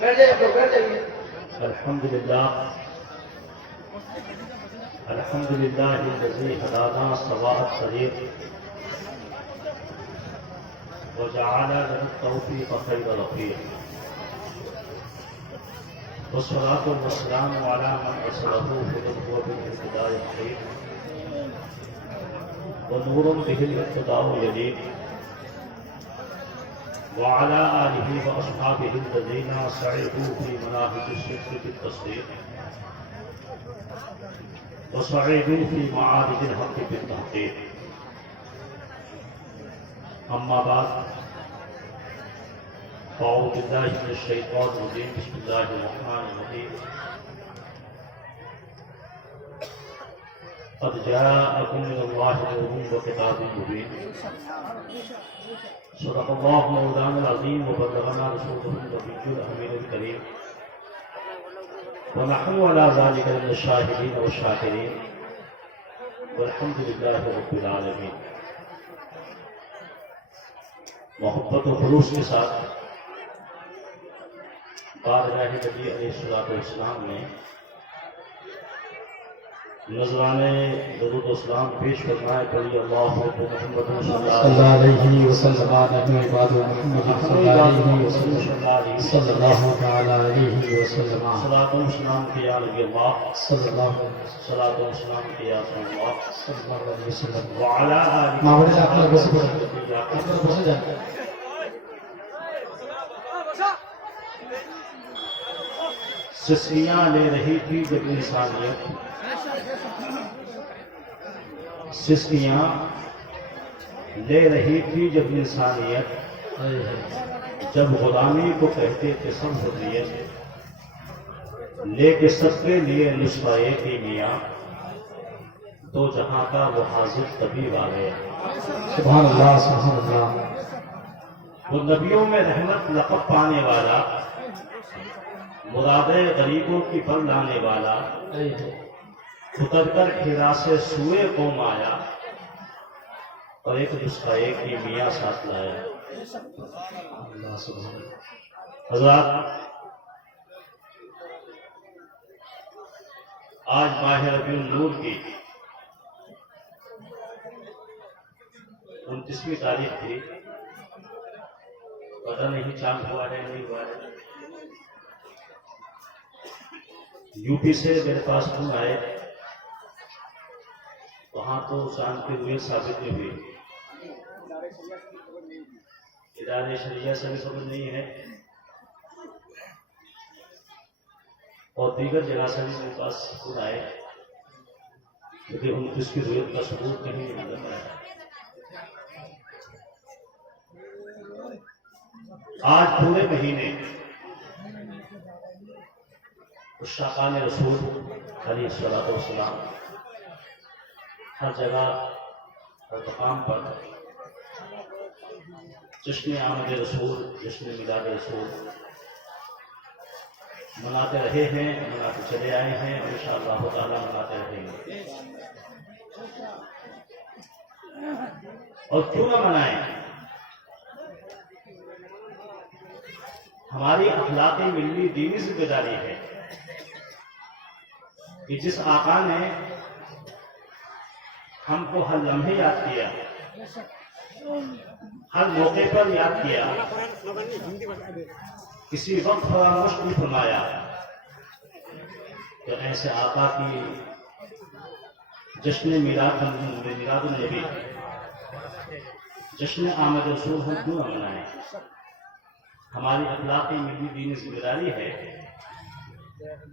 الحمد لله الذي هدانا سواء الطريق وجعل لنا التوفيق خير رفيق والصلاة والسلام على من أرسله بالنبوة بالهداية الخير ونور به الاقتداء يليق وعلى آله وأصحابه الذين سعدوا في مناهج الصدق بالتصديق وسعدوا في معارج الحق بالتحقيق. أما بعد فأعوذ بالله من الشيطان الرجيم. بسم الله الرحمن الرحيم. قد جاءكم من الله نور وكتاب مبين. صدق الله مولانا العظيم وبلغنا رسوله النبي الأمين الكريم ونحن على ذلك من الشاهدين والشاكرين والحمد لله رب العالمین. محبت و خلوص کے ساتھ بارگاہ نبی علیہ الصلوۃ والسلام میں نذرانے درود و سلام پیش فرمائے. پڑھی اللہ محمد صلی اللہ علیہ وسلم صلی اللہ تعالی علیہ وسلم. صلاۃ و سلام کی یا نبی اللہ صلی اللہ علیہ وسلم. صلاۃ و سلام کی یا رسول اللہ صلی اللہ علیہ وسلم. وعلی آلہ. سسکیاں لے رہی تھی جب انسانیت، سسکیاں لے رہی تھی جب انسانیت، جب غلامی کو کہتے تھے سب حریت، لے کے سب کے لیے نسخہ کی میاں، دو جہاں کا وہ حاضر طبیب آ گیا. سبحان اللہ سبحان اللہ. وہ نبیوں میں رحمت لقب پانے والا، مراد غریبوں کی پر لانے والا، اتر کر ہرا سے سوئے قوم آیا اور ایک نسخہ کی میاں ساتھ لایا. حضرات، آج ماہ ربیع النور کی 29ویں تاریخ تھی. پتہ نہیں چاند ہوا ہے نہیں ہوا ہے. یو پی سے میرے پاس فون آئے، وہاں تو چاند کی رویت ثابت نہیں ہوئی. ادارے شریعہ سے بھی خبر نہیں ہے اور دیگر جگہ سے بھی میرے پاس فون آئے، کیونکہ 29 کی رویت کا ثبوت نہیں نظر آیا. آج پورے مہینے عشاقان رسول علیہ الصلوۃ والسلام ہر جگہ ہر مقام پر جشن آمد رسول، جشن میلاد رسول مناتے رہے ہیں، مناتے چلے آئے ہیں اور انشاءاللہ تعالی مناتے رہیں گے. اور کیوں نہ منائیں؟ ہماری اخلاقی ملی دینی ذمہ داری ہے کہ جس آقا نے ہم کو ہر لمحے یاد کیا، ہر موقع پر یاد کیا، کسی وقت فراموش نہیں فرمایا، کہ ایسے آقا کی جشن میلاد النبی، جشن آمد رسول ہم کیوں نہ منائیں؟ ہماری اخلاقی ملی دینی ذمہ داری ہے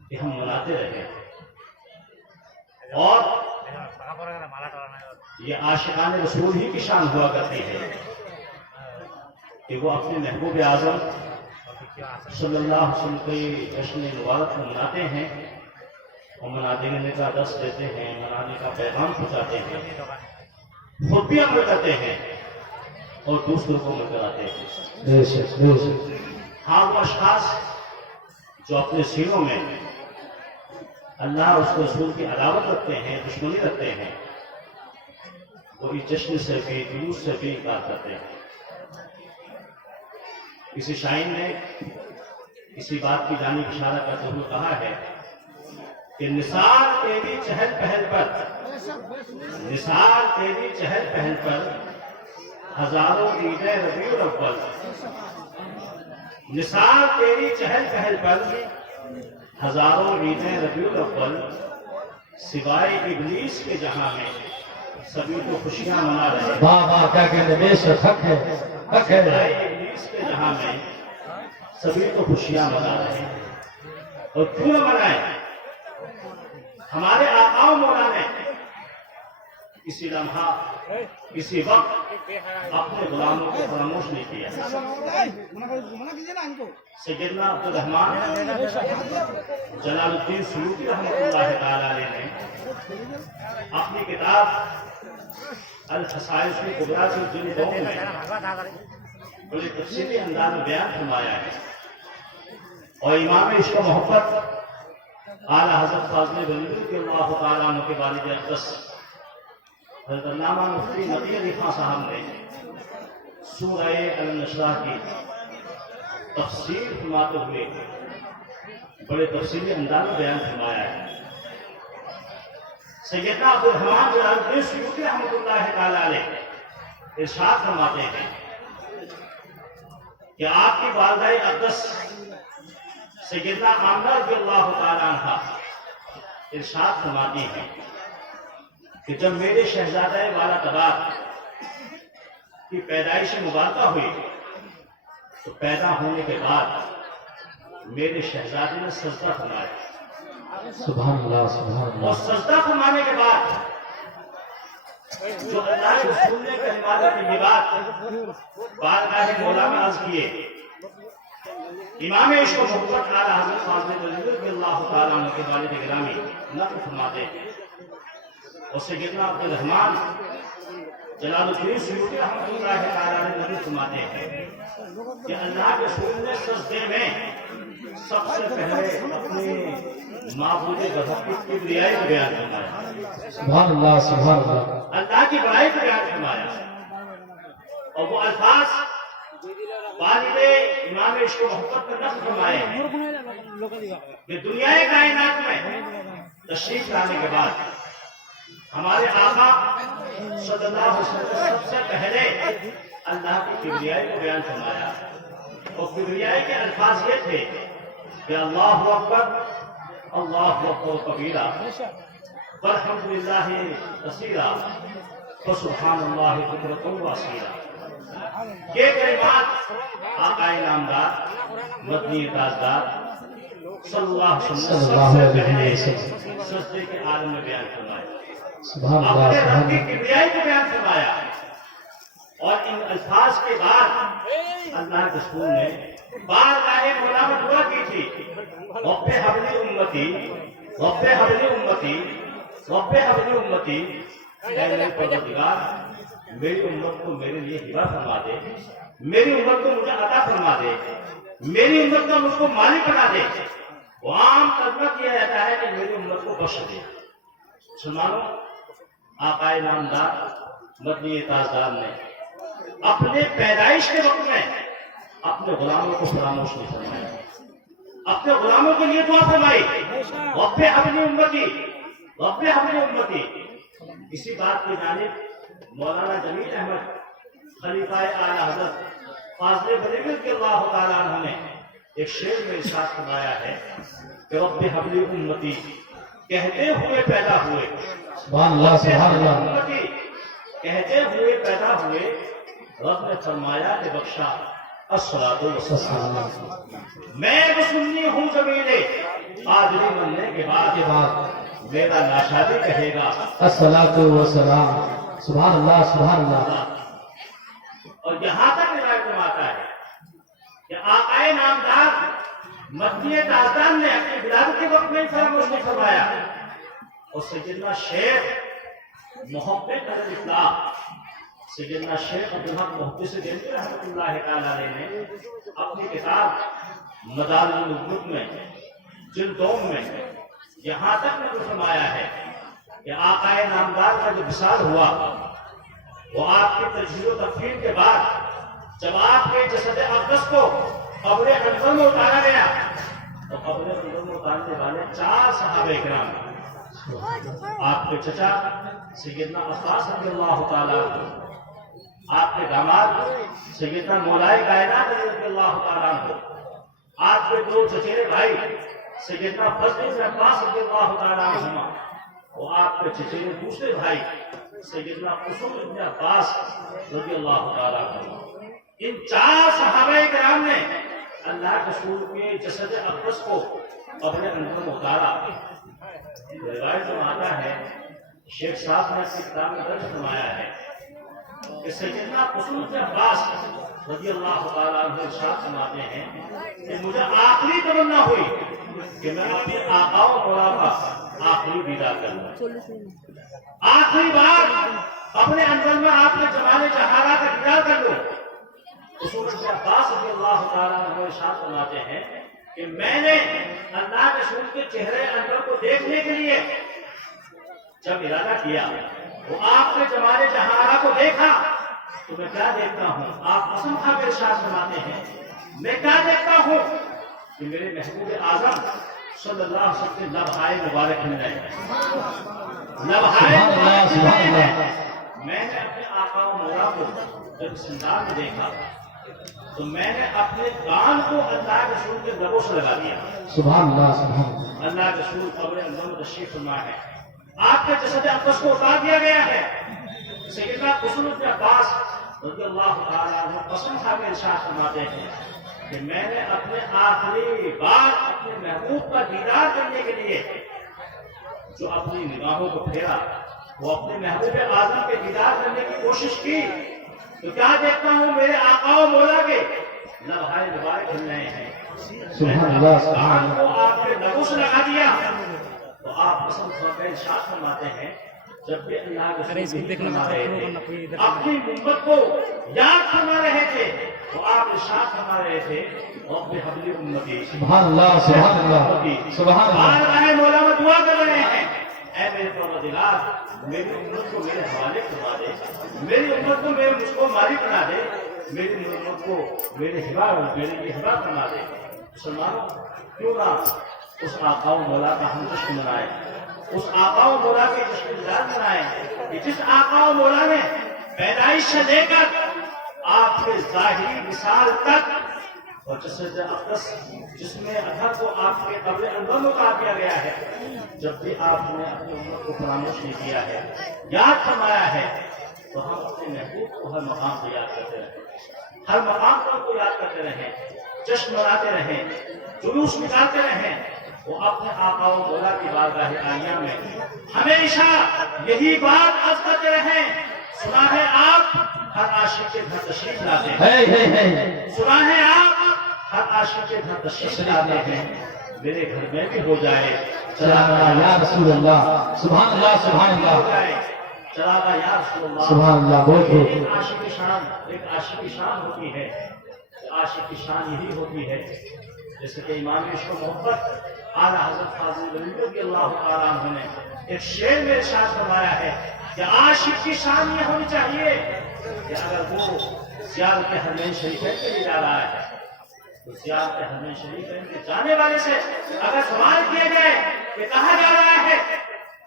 کہ ہم مناتے رہیں. اور یہ عاشقان رسول ہی کی شان ہوا کرتی ہے کہ وہ اپنے محبوب اعظم صلی اللہ علیہ وسلم کی جشن مبارک کو مناتے ہیں اور منانے کا درس دیتے ہیں، منانے کا پیغام پہنچاتے ہیں، خود بھی عمل کرتے ہیں اور دوسروں کو عمل کراتے ہیں. ہاں، وہ اشخاص جو اپنے سینوں میں اللہ اور اس رسول کی عداوت رکھتے ہیں، دشمنی رکھتے ہیں، وہ اس جشن سے بھی جلوس سے بھی انکار کرتے ہیں. کسی شاعر نے اسی بات کی جانب اشارہ کرتے ہوئے کہا ہے کہ نثار تیری چہل پہل پر، نثار تیری چہل پہل پر ہزاروں عید ربیع الاول، نثار تیری چہل پہل پر ہزاروں عید ربیع الاول، سوائے ابلیس کے جہاں میں سبھی تو خوشیاں منا رہے ہیں۔ واہ واہ، کیا کہتے ہیں، بے شک حق ہے، حق ہے۔ سوائے ابلیس کے جہاں میں سبھی تو خوشیاں منا رہے ہیں، اور کیوں نہ منائیں؟ ہمارے آقا و مولا نے کسی لمحہ کسی وقت اپنے غلاموں کو فراموش نہیں کیا۔ سیدنا عبدالرحمن جلال الدین سیوطی رحمۃ اللہ تعالی علیہ نے اپنی کتاب الخصائص الکبریٰ سے جلد 2 میں بڑے تفصیلی انداز میں بیان فرمایا ہے، اور امام عشق و محبت اعلیٰ حضرت فاضل بریلوی رضی اللہ تعالیٰ عنہ کے والد اقدس حضرت علامہ مفتی نقی علی خان صاحب نے سورہ النشرہ کی تفسیر فرماتے ہوئے بڑے تفصیلی انداز میں بیان فرمایا ہے۔ سیدنا عبدالرحمن جلال الدین سیوطی رحمۃ اللہ تعالی علیہ ارشاد فرماتے ہیں کہ آپ کی والدہ اقدس سیدنا آمنہ رضی اللہ تعالی عنہ ارشاد فرماتی ہیں کہ جب میرے شہزادہ والا تبار کی پیدائش مبارکہ ہوئی تو پیدا ہونے کے بعد میرے شہزادے نے سجدہ فرمایا، سبحان اللہ، سبحان اور اللہ۔ سجدہ فرمانے کے بعد جو اللہ کے رسول نے کلمات طیبات بارگاہ مولا میں عرض کیے، امام عشق و محبت اعلیٰ حضرت فاضل بریلوی رضی اللہ تعالیٰ عنہ کے والد گرامی نقل فرماتے ہیں، اور سیدنا عبدالرحمن جلال الدین سیوطی رحمۃ اللہ تعالی علیہ نقل فرماتے ہیں کہ اللہ کے رسول نے سجدے میں سب سے پہلے اپنے معبود غضب کی کبریائی کو بیان فرمایا، سبحان اللہ، سبحان اللہ۔ اللہ کی بڑائی کو بیان فرمایا، اور وہ الفاظ والد امام عشق و محبت پر نقل فرمائے ہیں کہ دنیا کائنات میں تشریف لانے کے بعد ہمارے آقا صلی اللہ علیہ وسلم نے سب سے پہلے اللہ کی کبریائی کو بیان فرمایا، اور کبریائی کے الفاظ یہ تھے کہ اللہ اکبر، اللہ اکبر کبیرہ، والحمد للہ کثیرہ، وسبحان اللہ بکرۃ واصیلہ۔ یہ کلمات آقا نامدار مدنی تاجدار صلی اللہ علیہ وسلم سب سے پہلے سجدے کے عالم میں بیان فرمایا، سبحان اللہ، اپنے سبحان رب کی اللہ۔ کبریائی کو بیان فرمایا، اور ان الفاظ کے بعد اللہ کے رسول نے بارگاہ مولا میں دعا کی تھی، رب حبلی امتی، رب حبلی امتی، رب حبلی امتی، اے میرے پروردگار میری امت کو میرے لیے ہبہ فرما دے، میری امت کو مجھے عطا فرما دے، میری امت کو مجھ کو مالک بنا دے۔ وہ عام ترجمہ کیا جاتا ہے کہ میری امت کو بخش دے۔ مسلمانوں، آقا نامدار مدنی تاجدار نے اپنے پیدائش کے وقت میں اپنے غلاموں کو فراموش نہیں فرمایا، اپنے غلاموں کے لیے دعا فرمائی، رب حبلی امتی، رب حبلی امتی۔ اسی بات کی جانب مولانا جمیل احمد خلیفہ اعلیٰ حضرت فاضل بریلوی رضی اللہ تعالیٰ عنہ نے ایک شعر میں ارشاد فرمایا ہے کہ رب حبلی امتی کہتے ہوئے پیدا ہوئے، سبحان اللہ، سبحان اللہ۔ امتی کہتے ہوئے پیدا ہوئے، رب نے فرمایا کہ بخشا الصلاۃ والسلام۔ میں وہ سنی ہوں زمینیں قادری بننے کے بعد میرا ناشادی کہے گا الصلاۃ والسلام، سبحان اللہ، سبحان اللہ۔ اور یہاں تک روایت میں آتا ہے کہ آقا نامدار مدنی تاجدار نے اپنی ولادت کے وقت میں فراموش نہیں فرمایا، اور سیدنا شیخ محبت الاطلاق سیدنا شیخ عبدالحق محدث دہلوی رحمۃ اللہ تعالی علیہ نے اپنی کتاب مدارج النبوت میں جلد 2 میں یہاں تک نقل فرمایا ہے کہ آقا نامدار کا جو وصال ہوا وہ آپ کی تجہیز و تکفین کے بعد جب آپ کے جسد اقدس کو قبر انور میں اتارا گیا تو اپنے علم اتارنے والے 4 صحابہ کرام، آپ کے چچا سیدنا عباس رضی اللہ تعالیٰ عنہ، آپ کے داماد سیدنا مولائے کائنات رضی اللہ تعالیٰ عنہ، آپ کے 2 چچیرے بھائی سیدنا فضل بن عباس رضی اللہ تعالیٰ عنہ، اور آپ کے چچیرے دوسرے بھائی سیدنا قصور بن عباس رضی اللہ تعالیٰ عنہ، ان 4 صحابہ کرام نے اللہ کے رسول کے جسد اقدس کو اپنے اندر میں اتارا۔ روایت میں آتا ہے، شیخ صاحب نے اپنی کتاب میں درج فرمایا ہے کہ سیدنا قصور بن عباس رضی اللہ تعالیٰ عنہ ارشاد فرماتے ہیں کہ مجھے آخری تمنا ہوئی کہ میں اپنے آقا و مولا کا آخری دیدار کروں، آخری بار اپنے اندر میں آپ کے جمال جہارا کا دیدار کر لوں۔ قصور بن عباس رضی اللہ تعالیٰ عنہ ارشاد فرماتے ہیں کہ میں نے اللہ کے رسول کے چہرے اندر کو دیکھنے کے لیے جب ارادہ کیا، وہ آپ کے جمال جہارا کو دیکھا تو میں کیا دیکھتا ہوں؟ آپ قسم کھا کے ارشاد فرماتے ہیں میں کیا دیکھتا ہوں کہ میرے محبوب اعظم صلی اللہ علیہ وسلم کے لبہائے مبارک مل رہے ہیں، لبہائے مبارک مل رہے ہیں۔ میں نے اپنے آقا و مولا کو جب سندار میں دیکھا تو میں نے اپنے کان کو اللہ کے رسول کے لبوں سے لگا دیا۔ سبحان اللہ سبحان اللہ۔ اللہ کے رسول قبر اندر میں تشریف فرما ہے، آپ کے جسد اقدس کو اتار دیا گیا ہے۔ سیدنا قصور بن عباس رضی اللہ تعالیٰ عنہ قسم کھا کے ارشاد فرماتے ہیں کہ میں نے اپنے آخری بار اپنے محبوب کا دیدار کرنے کے لیے جو اپنی نگاہوں کو پھیرا، وہ اپنے محبوب اعظم کے دیدار کرنے کی کوشش کی تو کیا دیکھتا ہوں؟ میرے آقا و مولا کے لبہائے مبارک کھل رہے ہیں۔ سبحان اللہ سبحان کان اللہ۔ کو آپ کے لبوں سے لگا دیا تو آپ قسم کھا کے ارشاد فرماتے ہیں جب بھی اللہ کے رسول فرما رہے تھے، اپنی امت کو یاد فرما رہے تھے تو آپ ارشاد فرما رہے تھے رب حبلی امتی، سبحان اللہ سبحان اللہ سبحان اللہ۔ بارگاہ مولا میں دعا کر رہے ہیں اے میرے پروردگار میری امت کو میرے حوالے کروا دے، میری امت کو میرے مجھ کو مالک بنا دے، میری امت کو میرے ہبا بنا دے۔ مسلمانوں کیوں نہ اس آقا و مولا کا ہم جشن منائیں، اس آقا و مولا کے جشن میلاد منائیں کہ جس آقا و مولا نے پیدائش سے لے کر آپ کے ظاہری مثال تک اور جسد اقدس جس میں اثر کو آپ کے قبر اندر اتار دیا گیا ہے، جب بھی آپ نے اپنی امت کو فراموش نہیں کیا ہے، یاد فرمایا ہے، تو ہم اپنے محبوب کو ہر مقام کو یاد کرتے رہیں، ہر مقام پر کو یاد کرتے رہیں، جشن مناتے رہیں، جلوس نکالتے رہیں، وہ اپنے آقا و مولا کی بارگاہ عالیہ میں ہمیشہ یہی بات عرض کرتے رہیں، سنا ہے آپ ہر عاشق کے گھر تشریف لاتے ہیں، سنا ہے آپ ہر عاشق کے گھر تشریف لاتے ہیں، میرے گھر میں بھی ہو جائے چراغا یا رسول اللہ، سبحان اللہ سبحان اللہ چراغا یا رسول اللہ، سبحان اللہ۔ بہت بہت ایک عاشق کی شان ہوتی ہے، عاشق کی شان یہی ہوتی ہے جیسے کہ امام عشق و محبت اعلیٰ حضرت فاضل ولی رضی اللہ تعالیٰ عنہ نے ایک شعر میں ارشاد فرمایا ہے کہ عاشق کی شان یہ ہونی چاہیے کہ اگر وہ زیارت حرمین شریفین کے لیے جا رہا ہے تو زیارت حرمین شریفین کے جانے والے سے اگر سوال کیا جائے کہ کہاں جا رہا ہے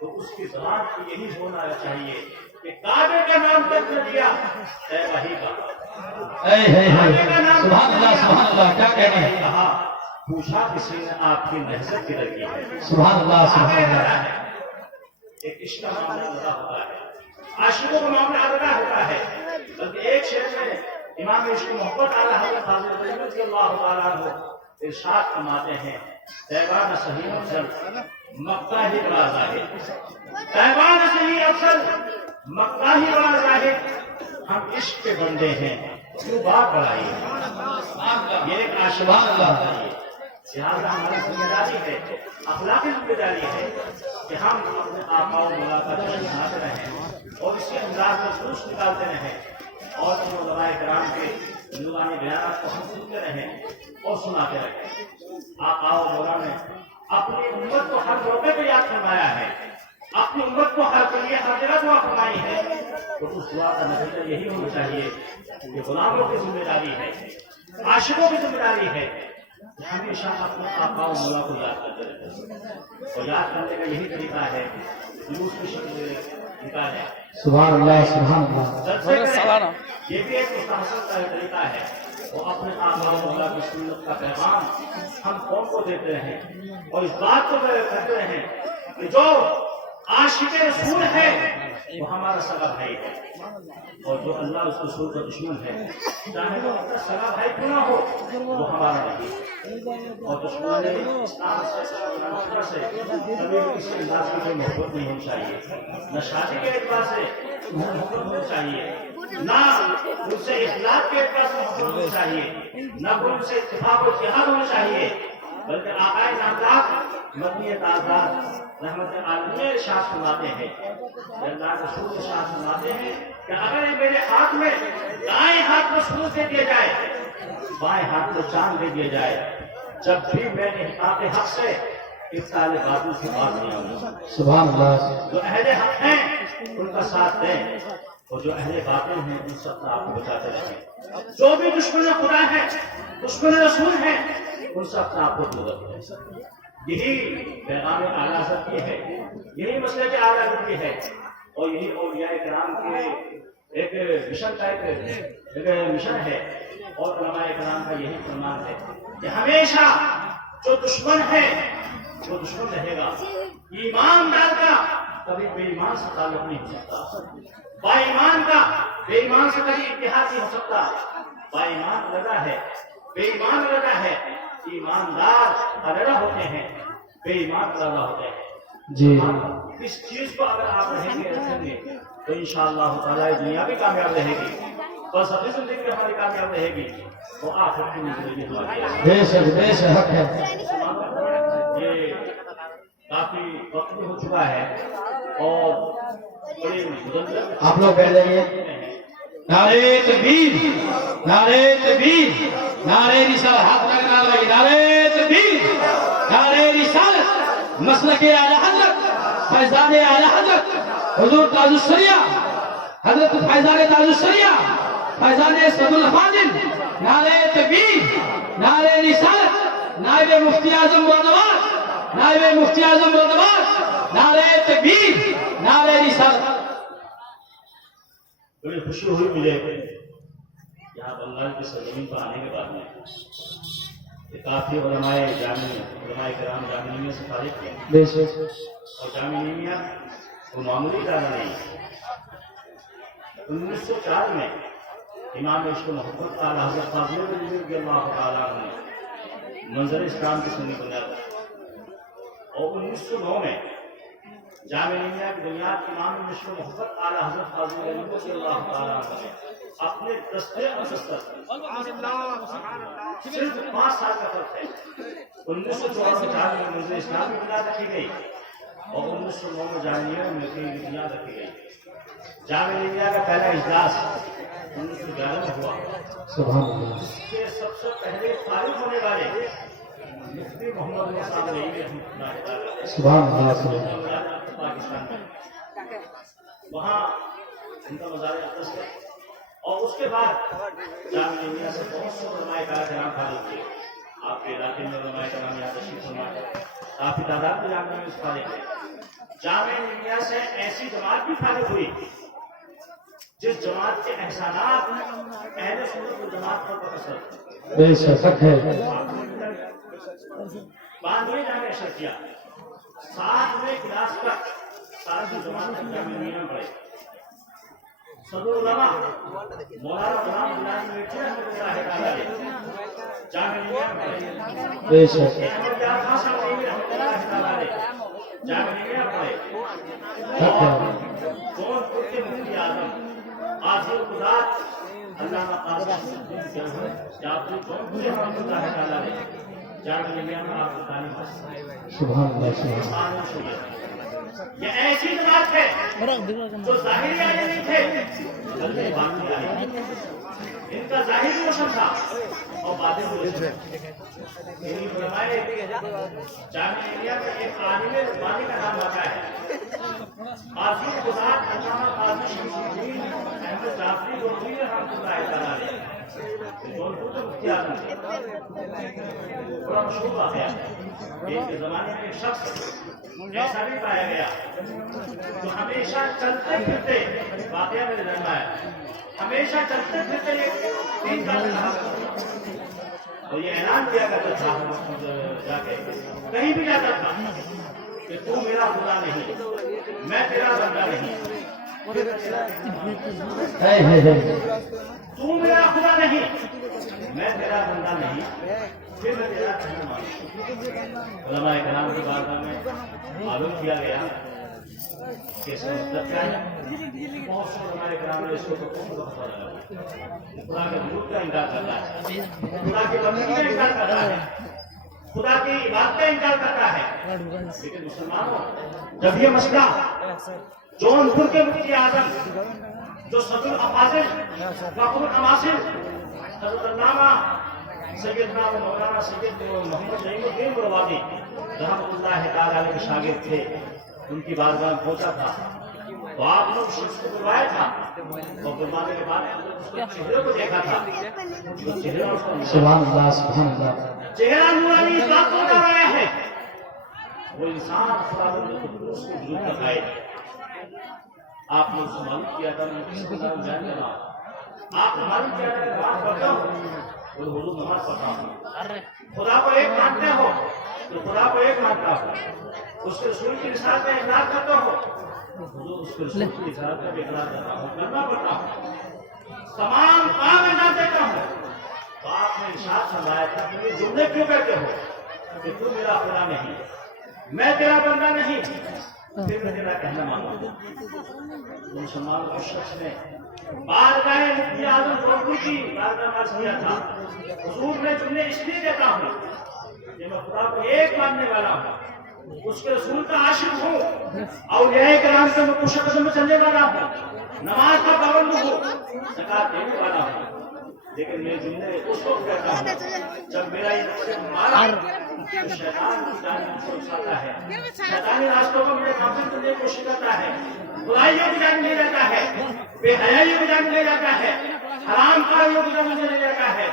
تو اس کی زبان کو یہی ہونا چاہیے کہ کعبے کا نام تک نہ دیا طیبہ ہی کا، سبحان اللہ سبحان اللہ۔ کیا کہنا ہے؟ کہا پوچھا کسی نے آپ کی نہضت کدھر کی ہے؟ سبحان اللہ سبحان اللہ۔ ایک عشق کا معاملہ الگ ہوتا ہے، عاشقوں کا معاملہ الگ ہوتا ہے، بلکہ ایک شعر میں امام عشق و محبت اعلیٰ حضرت فاضل ولی رضی اللہ تعالیٰ عنہ ارشاد فرماتے ہیں طیبہ نہ صحیح افضل مکہ ہی بڑا ظاہر، طیبہ نہ صحیح افضل مکہ ہی بڑا ظاہر، ہم عشق کے بندے ہیں کیوں بات بڑھائی ہے، یہ ایک سبحان اللہ۔ لہٰذا ہماری ذمہ داری ہے، اخلاقی ذمہ داری ہے کہ ہم اپنے آقا و مولا کا جشن مناتے رہیں اور اسی انداز میں جلوس نکالتے رہیں اور علماء کرام کے نورانی بیانات کو ہم سنتے رہیں اور سناتے رہیں۔ آقا و مولا نے اپنی امت کو ہر موقع پہ یاد فرمایا ہے، اپنی امت کو ہر کے لیے ہر جگہ دعا فرمائی ہے، تو اس دعا کا نتیجہ یہی ہونا چاہیے کہ غلاموں کی ذمہ داری ہے، عاشقوں کی ذمہ داری ہے ہمیشہ اپنے آقا و مولا کو یاد کرتے رہتے ہیں، اور یاد کرنے کا یہی طریقہ ہے جلوس کی شکل نکالیں، سبحان اللہ سبحان اللہ جلسے کریں، یہ بھی ایک مستحسن کا طریقہ ہے۔ وہ اپنے آقا و مولا کی سنت کا پیغام ہم قوم کو دیتے ہیں، اور اس بات کو کرتے ہیں کہ جو عاشق رسول ہے وہ ہمارا سگا بھائی ہے، اور جو اللہ اس رسول کا دشمن ہے چاہے وہ اپنا سگا بھائی کیوں نہ ہو وہ ہمارا نہیں، اور دشمن اسلام سے کبھی بھی کسی انداز کی کوئی محبت نہیں ہونی چاہیے، نہ شادی کے اعتبار سے محبت ہونی چاہیے، نہ ان سے اخلاق کے اعتبار سے محبت ہونی چاہیے، نہ ان سے اتفاق و اتحاد ہونا چاہیے، بلکہ آقا نامدار مدنی تاجدار رحمت عالمین ارشاد فرماتے ہیں، اللہ رسول ارشاد فرماتے ہیں کہ اگر میرے ہاتھ میں دائیں ہاتھ کو سورج دے دیا جائے، بائیں ہاتھ کو چاند دے دیا جائے، جب بھی میں نے احقاق حق سے ابطال باطل سے بات نہیں آؤں، سبحان اللہ جو اہل حق ہیں ان کا ساتھ دیں، اور جو اہل باطل ہیں ان سب کا آپ کو بچاتے رہیں، جو بھی دشمن خدا ہے دشمن رسول ہیں ان سب کا آپ کو مدد ہے۔ یہی پیغام اعلیٰ حضرت کی ہے، یہی مسئلے کے اعلیٰ حضرت کی ہے، اور یہی اولیاء کرام کے ایک مشن کا ایک مشن ہے، اور علماء کرام کا یہی فرمان ہے کہ ہمیشہ جو دشمن ہے وہ دشمن رہے گا، ایماندار کا کبھی بے ایمان سے تعلق نہیں ہو سکتا، با ایمان کا بے ایمان سے کبھی اتحاد نہیں ہو سکتا، با ایمان لگا ہے بے ایمان لگا ہے، ایماندار علیحدہ ہوتے ہیں، بے ایمان علیحدہ ہوتے ہیں۔ جی اس چیز کو اگر آپ رہیں گے رکھیں گے تو انشاءاللہ تعالیٰ دنیا بھی کامیاب رہے گی، بس ابھی زندگی ہماری کامیاب رہے گی، وہ آخر کی زندگی ہماری بے شک حق ہے۔ یہ کافی وقت بھی ہو چکا ہے، اور بڑی مدد آپ لوگ بیٹھ جائیے۔ نعرے تکبیر نعرے تکبیر نعرے رسالت، ہاتھ لگنا لگے، نعرے تکبیر نعرے رسالت، مسلک اعلی حضرت فیضان اعلی حضرت حضور تاج الشریعہ حضرت فیضان تاج الشریعہ فیضان صدر الفاضل، نعرے تکبیر نعرے رسالت، نائب مفتی اعظم مراد آباد، نائب مفتی اعظم مراد آباد، نعرے تکبیر نعرے رسالت۔ بڑی خوشی ہوئی مجھے یہاں بنگال کی سرزمین پر آنے کے بعد میں کہ کافی علماء کرام جامعہ سے فارغ تھے، بے شک اور جامعہ وہ معمولی ادارہ نہیں۔ 1904 میں امام عشق و محبت اعلیٰ حضرت فاضل رضی اللہ تعالیٰ عنہ نے منظر اسلام کی سنی بنیاد رکھی، اور 1909 میں جامعہ کی بنیاد امام عشق و محبت اعلیٰ حضرت فاضل رضی اللہ تعالیٰ عنہ نے اپنے دستے مدستر صرف 5 سال کا فرق ہے۔ 1904 میں منظر اسلام کی بنیاد رکھی گئی، اور 1909 میں جامعہ میں کی بنیاد رکھی گئی۔ جامعہ کا پہلا اجلاس 1911 میں ہوا، سبحان اللہ اس کے سب سے پہلے فارغ ہونے والے مفتی محمد نصاب رحیم رحمۃ اللہ تعالیٰ سبحان اللہ سبحان اللہ پاکستان میں، وہاں ان کا مزار اقدس ہے، اور اس کے بعد جامعہ سے بہت سے علماء کرام فارغ ہوئے۔ آپ کے علاقے میں علماء کرام یہاں تشریف فرما ہے، کافی تعداد میں جامعہ میں فارغ ہے۔ جامعہ سے ایسی جماعت بھی فارغ ہوئی جس جماعت کے احسانات اہل سنت والجماعت پر منحصر تھے۔ بے شک ہے۔ باندھویں جامعہ اشرفیہ 7ویں کلاس تک ساری جماعت جامعہ میں پڑھے۔ صدر العلماء مولانا غلام بلال میٹھی رحمۃ اللہ تعالیٰ جامعہ میں پڑھے۔ بے شک احمد یار خان صاحب رحمۃ اللہ تعالیٰ جامعہ میں پڑھے، حق ہے۔ جونپور کے مفتی اعظم آصف القدرات علامہ قاسم جونپور رحمۃ اللہ تعالیٰ نے جامعہ میں آپ کو تعلیم حاصل کی۔ سبحان اللہ سبحان اللہ یہ ایسی جماعت ہے جو ظاہری آئے نہیں تھے بلکہ باطنی آئے، ان کا ظاہری روشن تھا اور باطن روشن یعنی فرمائے جامعہ ملیہ میں ایک عالم ربانی کا نام آتا ہے قاضی گزار علامہ قاضی شمس الدین احمد جعفری گولوی رحمۃ اللہ تعالیٰ علیہ جونپور کے مفتی اعظم تھے بڑا مشہور واقعہ ایک کے زمانے میں ایک شخص ایسا بھی پایا گیا جو ہمیشہ چلتے پھرتے واقعہ میں نظر آیا ہمیشہ چلتے پھرتے تین سال رہا اور یہ اعلان کیا کرتا تھا جا کے کہیں بھی جاتا تھا کہ تو میرا خدا نہیں میں تیرا بندہ نہیں تو میرا خدا نہیں میں تیرا بندہ نہیں پھر میں تیرا کہنا مانوں علماء کرام کی بارگاہ میں معلوم کیا گیا کہ اس کا مطلب کیا ہے بہت سے علماء کرام نے اس کو پتہ لگا خدا کے وجود کا انکار کرتا ہے خدا کی بندگی کا انکار کرتا ہے خدا کی عبادت کا انکار کرتا ہے لیکن مسلمانوں جب یہ مسئلہ جونپور کے مفتی اعظم جو صدر الافاضل فخر النواصر حضرت علامہ سیدنا و مولانا سید محمد نعیم الدین بروادی رحمۃ اللہ تعالی علیہ کے شاگرد تھے ان کی بارگاہ میں پہنچا تھا تو آپ نے اس شخص کو بلوایا تھا اور بلوانے کے بعد اس کے چہرے کو دیکھا تھا سبحان اللہ سبحان اللہ چہرہ نورانی اس بات کو بتا رہا ہے وہ انسان خدا کے قدوس کو وجود کا قائل ہے آپ نے اس کو معلوم کیا تھا میں کسی کو نام جان رہا ہوں آپ نے معلوم کیا تھا نماز پڑھتا ہوں وہ حضور نماز پڑھتا ہوں خدا کو ایک مانتے ہو تو خدا کو ایک مانتا ہو اس کے رسول کی رسالت میں اقرار کرتا ہو حضور اس کے رسول کی رسالت میں اقرار کرتا ہوں کرنا پڑتا ہوں تمام کام انجام دیتا ہوں تو آپ نے ارشاد فرمایا تھا کہ یہ جملے کیوں کہتے ہو کہ تو میرا خدا نہیں میں تیرا بندہ نہیں پھر میں تیرا کہنا مانوں مسلمان کو شخص نے بارگاہ مفتی اعظم جونپور کی بارگاہ میں عرض کیا تھا حضور میں جملے اس لیے دیتا ہوں کہ میں خدا کو ایک ماننے والا ہوں اس کے رسول کا عاشق ہوں اولیاء کرام سے میں پشت قدم میں چلنے والا ہوں نماز کا پابند ہوں زکات دینے والا ہوں لیکن میں جملے اس وقت کہتا ہوں جب میرا یہ نفس مارا تو شیطان کی جانب سے اکساتا ہے شیطانی راستوں کو میرے کام کرنے کی کوشش کرتا ہے برائیوں کی جانب لے جاتا ہے بے حیائیوں کی جانب لے جاتا ہے حرام کاریوں کی جانب لے جاتا ہے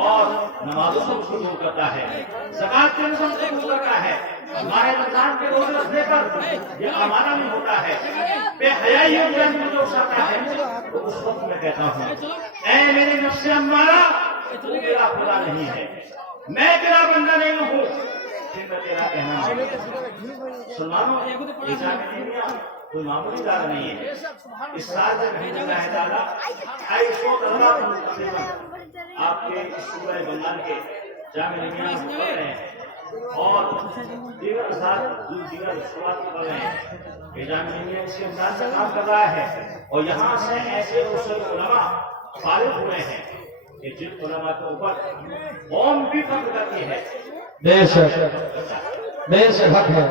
اور نمازوں سے اس کو دور کرتا ہے زکات کے نظام سے دور کرتا ہے ماہ رمضان کے روزے رکھنے پر یہ ہمارا نہیں ہوتا ہے بے حیائیوں کی جانب جو اکساتا ہے تو اس وقت میں کہتا ہوں اے میرے نفس امارہ تو میرا خدا نہیں ہے میں تیرا بندہ نہیں ہوں پھر میں تیرا کہنا سلمانوں یہ جامعہ ملیہ کوئی معمولی ادارہ نہیں ہے اس سال میں رحمۃ اللہ تعالیٰ 250 طلباء تقریباً آپ کے صوبہ بنگال کے جامعہ ملیہ میں پڑھ رہے ہیں اور دیگر اساتذہ دیگر شعبات میں پڑھ رہے ہیں یہ جامعہ ملیہ اسی انداز سے کام کر رہا ہے اور یہاں سے ایسے علماء فارغ ہوئے ہیں کہ جن علماء کے اوپر قوم بھی فخر کرتی ہے بے شک حق ہے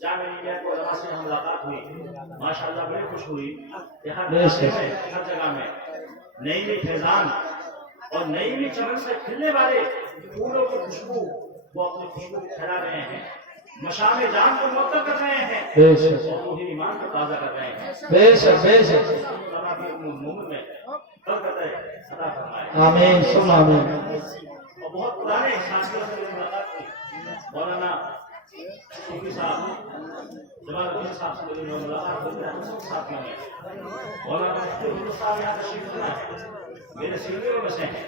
جامعہ ملیہ کے علماء سے ملاقات ہوئی ماشاءاللہ بڑی خوش ہوئی یہاں ہر جگہ میں نئی نئی فیضان اور نئی نئی چمن سے کھلنے والے پھولوں کی خوشبو وہ اپنی خوشبو پھیلا رہے ہیں مشام جان کو معطل کر رہے ہیں اور روحی ایمان کو تازہ کر رہے ہیں بے شک مومن میں آمین ثم آمین اور بہت پرانے ساتھیوں سے ملاقات کی مولانا صوفی صاحب جمال الدین صاحب سے میری ملاقات ہوئی ساتھیوں میں مولانا مفتی صاحب یہاں تشریف لانا ہے میرے سینئروں میں سے ہیں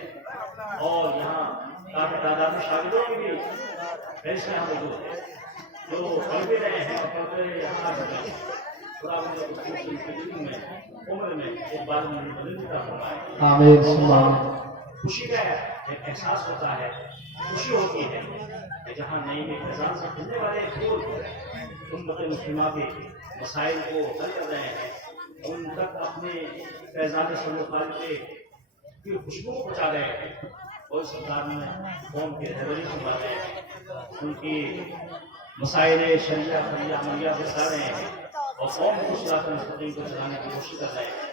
اور یہاں کافی تعداد میں شاگردوں کی بھی فہرست میں ہم موجود ہیں جو پڑھ بھی رہے ہیں اور پڑھتے یہاں آ سکتے ہیں خدا میں عمر میں ایک بار میں بدلنے کا فرمائے آمین ثم آمین خوشی کا ایک احساس ہوتا ہے خوشی ہوتی ہے کہ جہاں نئی نئی فیضان سے کھلنے والے پھول امت مسلمہ کے مسائل کو حل کر رہے ہیں ان تک اپنے فیضان سلوخال کی خوشبو کو پہنچا رہے ہیں اور سرکار میں قوم کی رہبری سنبھال رہے ہیں ان کی مسائل شریعہ فریہ عملیہ سے سا رہے ہیں اور قوم کو صراط مستقیم کو چلانے کی کوشش کر رہے ہیں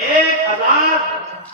1000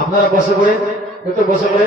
আপনারা বসে পড়ে একটু বসে পড়ে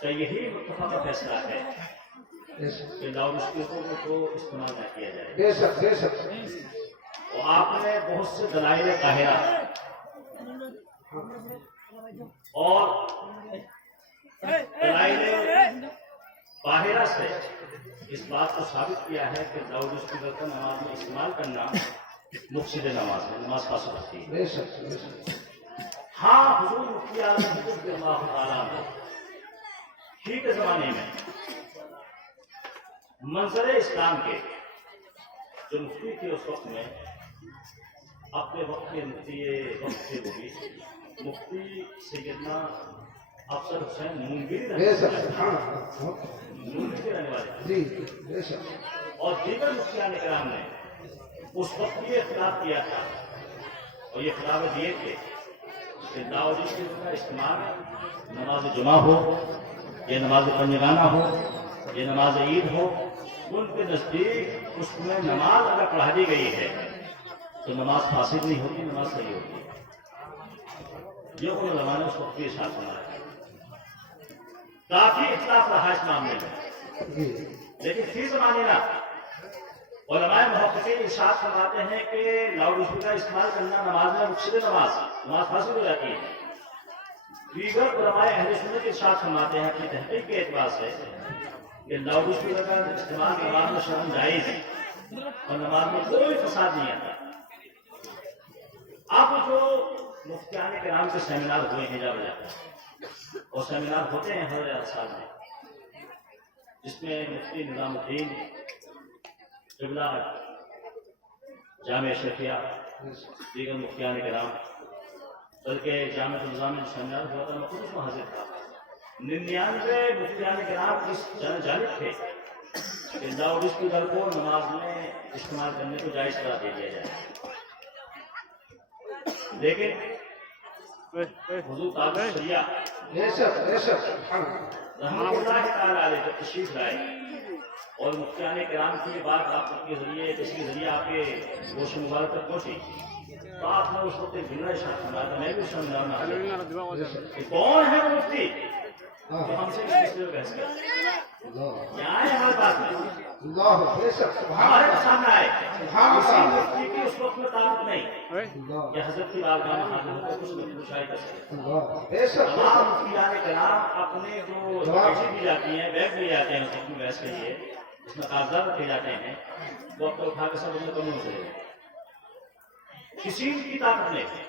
تو یہی متفق کا فیصلہ ہے بے شک کہ لاؤڈ اسپیکر کو استعمال نہ کیا جائے. بے شک بے شک تو آپ نے بہت سے دلائل قاہرہ اور دلائل باہرہ سے اس بات کو ثابت کیا ہے کہ لاؤڈ اسپیکر کا نماز میں استعمال کرنا مفسد نماز ہے، نماز فاسد ہوتی ہے. بے شک بے شک ہاں حضور مفتی اعظم رضی اللہ تعالیٰ عنہ ہی کے زمانے میں منظر اسلام کے جو مفتی تھے اس وقت میں اپنے وقت کے وقت تھے وہ بھی مفتی سیدنا افسر حسین نونگیری بے شک رہنے سبحان اللہ نونگیری کے رہنے والے تھے. جی بے شک اور دیگر مفتیان کرام نے اس وقت یہ اختلاف کیا تھا اور یہ خطاب دیے تھے کہ لاؤڈ اسپیکر کا استعمال نماز جمعہ ہو یا نماز پنجگانہ ہو یا نماز عید ہو، ان کے نزدیک اس میں نماز اگر پڑھا دی گئی ہے تو نماز فاسد نہیں ہوتی، نماز صحیح ہوتی ہے. یہ علماء نے اس وقت کے ارشاد فرمایا ہے. کافی اختلاف رہا اس معاملے میں، جی لیکن فی زمانے نا علماء محققین ارشاد فرماتے ہیں کہ لاؤڈ اسپیکر کا استعمال کرنا نماز میں مفسد نماز فاسد ہو جاتی ہے. دیگر علماء اہل سنت ارشاد فرماتے ہیں اپنی تحقیق کے اعتبار سے کہ لاؤڈ اسپیکر کا استعمال نماز میں شرعاً جائز ہے اور نماز میں کوئی فساد نہیں آتا. اب جو مفتیان کرام کے سیمینار ہوئے ہیں جا بجا اور سیمینار ہوتے ہیں ہر سال میں، جس میں مفتی نظام الدین قبلہ جامع اشرفیہ دیگر مفتیان کرام بلکہ جامع نظام میں سیمینار ہوا تھا، میں خود اس میں حاضر تھا. 99 مفتیان کرام اس جانب تھے کہ لاؤڈ اسپیکر کو نماز میں استعمال کرنے کو جائز قرار دے دیا جائے. لیکن حضور تعالی شریعہ بے شک سبحان اللہ رحمۃ اللہ تعالیٰ علیہ جب تشریف لائے اور مفتیان کرام کی بات آپ کے ذریعے اس کے ذریعے آپ کے گوش مبارک تک پہنچی تو آپ نے اس وقت ایک جملہ ارشاد فرمایا تھا، میں بھی اس سیمینار میں حاضر تھا کہ کون ہے وہ مفتی جو ہم سے اس مسئلے پر بحث کرے. اللہ یہاں ہے ہمارے پاس میں اللہ بے شک سبحان ہمارے اللہ سامنے آئے سبحان کسی اللہ مفتی کی اس وقت میں طاقت نہیں اللہ کہ حضرت کی بارگاہ میں حاضر ہو کر اس میں پوچھائی کر سکے. اللہ بے شک تمام مفتیان کرام اپنے جو پیسے دی جاتی ہیں بیگ دی جاتے ہیں اس اپنی بحث کے لیے اس میں کاغذات رکھے جاتے ہیں وہ اپنے اٹھا کے سب کم ہو جائے کسی کی طاقت نہیں.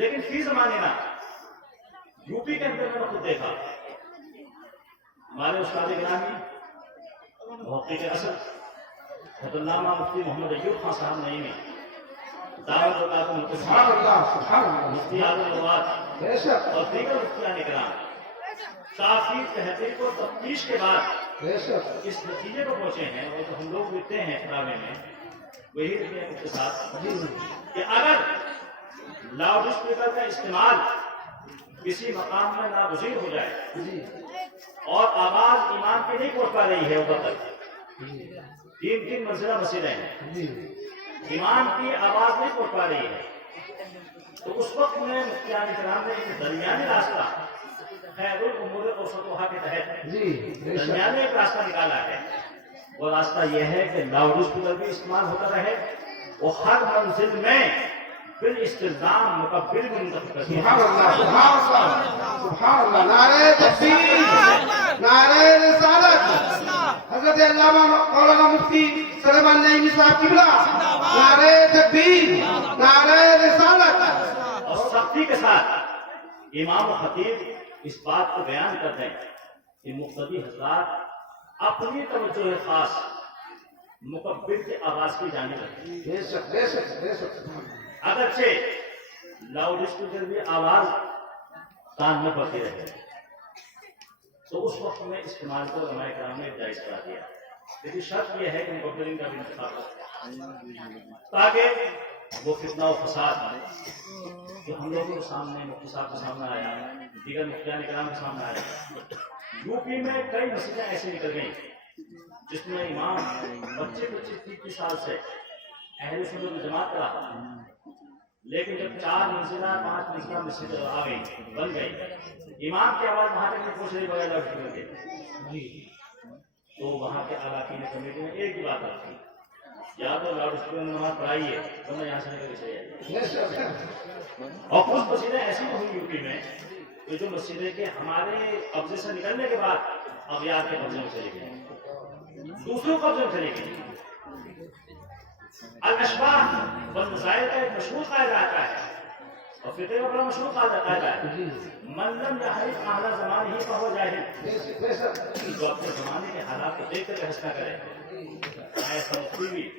لیکن فی زمانے میں یو پی کے اندر میں نے خود دیکھا ہمارے استاد گرامی محقق اصل حضرت علامہ مفتی محمد ایوب خان صاحب نعیمی دعوت سبحان مفتی اللہ سبحان اللہ اعظم الواد بے شک اور دیگر مفتیان کرام کافی تحقیق و تفتیش کے بعد بے شک اس نتیجے پر پہنچے ہیں اور جو ہم لوگ لکھتے ہیں خطابے میں وہی لکھتے ہیں کے ساتھ کہ اگر لاؤڈ اسپیکر کا استعمال کسی مقام میں ناگزیر ہو جائے جی اور آواز ایمان کی نہیں پہنچ پا رہی ہے اوپر تک، جی تین منزلہ مسجدیں ہیں، جی ایمان کی آواز نہیں پہنچ پا رہی ہے، تو اس وقت میں مفتیان کرام نے ایک درمیانی راستہ خیر الامور اوسطها کے تحت جی بے شک درمیانے ایک راستہ نکالا ہے. وہ راستہ یہ ہے کہ لاؤڈ اسپیکر بھی استعمال ہوتا رہے وہ ہر منزل میں بالاستلزام مکبر بھی منتخب کرتی ہے. سبحان اللہ سبحان اللہ سبحان اللہ نعرہ تکبیر نعرہ رسالت حضرت علامہ مولانا مفتی سلیمان نعیمی صاحب قبلہ نعرہ تکبیر نعرہ رسالت اور سختی کے ساتھ امام و خطیب اس بات کو بیان کرتے ہیں کہ مقتدی حضرات اپنی توجہ خاص مکبر کی آواز کی جانب رکھیں. بے شک بے شک بے شک اگرچہ لاؤڈ اسپیکر بھی آواز کان میں پڑتی رہے تو اس وقت میں استعمال کو علماء کرام نے جائز کرا دیا. لیکن شرط یہ ہے کہ مکبرین کا بھی انتخاب کریں تاکہ وہ فتنہ و فساد جو ہم لوگوں کے سامنے مفتی صاحب کے سامنے آیا دیگر مفتیان کرام کے سامنے آیا. یو پی میں کئی مسجدیں ایسے نکل گئیں جس میں امام 25-25-30 سال سے اہل سنت جماعت کا لیکن جب 4 منزلہ 5 منزلہ مسجد آ گئی بن گئی امام کی آواز وہاں تک نہیں پہنچ رہی بغیر لاؤڈ اسپیکر کے تو وہاں کے اراکین کمیٹی نے ایک ہی بات رکھی یا تو لاؤڈ اسپیکر میں نماز پڑھائی ہے تو میں یہاں سے نکل کے چلے جائے اور کچھ مسجدیں ایسی ہوئی یو پی میں کہ جو مسجدیں کے ہمارے قبضے سے نکلنے کے بعد اغیار کے قبضے میں چلے گئے دوسروں قبضے میں چلے گئے الاشباح والنظائر کا ایک مشہور قاعدہ آتا ہے اور فقہ کا بڑا مشہور قاعدہ ہے من لم یحرف اعلی زمانہ ہی فہو جاہل جو اپنے زمانے کے حالات کو دیکھ کر بحث نہ کرے چاہے سمجھتی بھی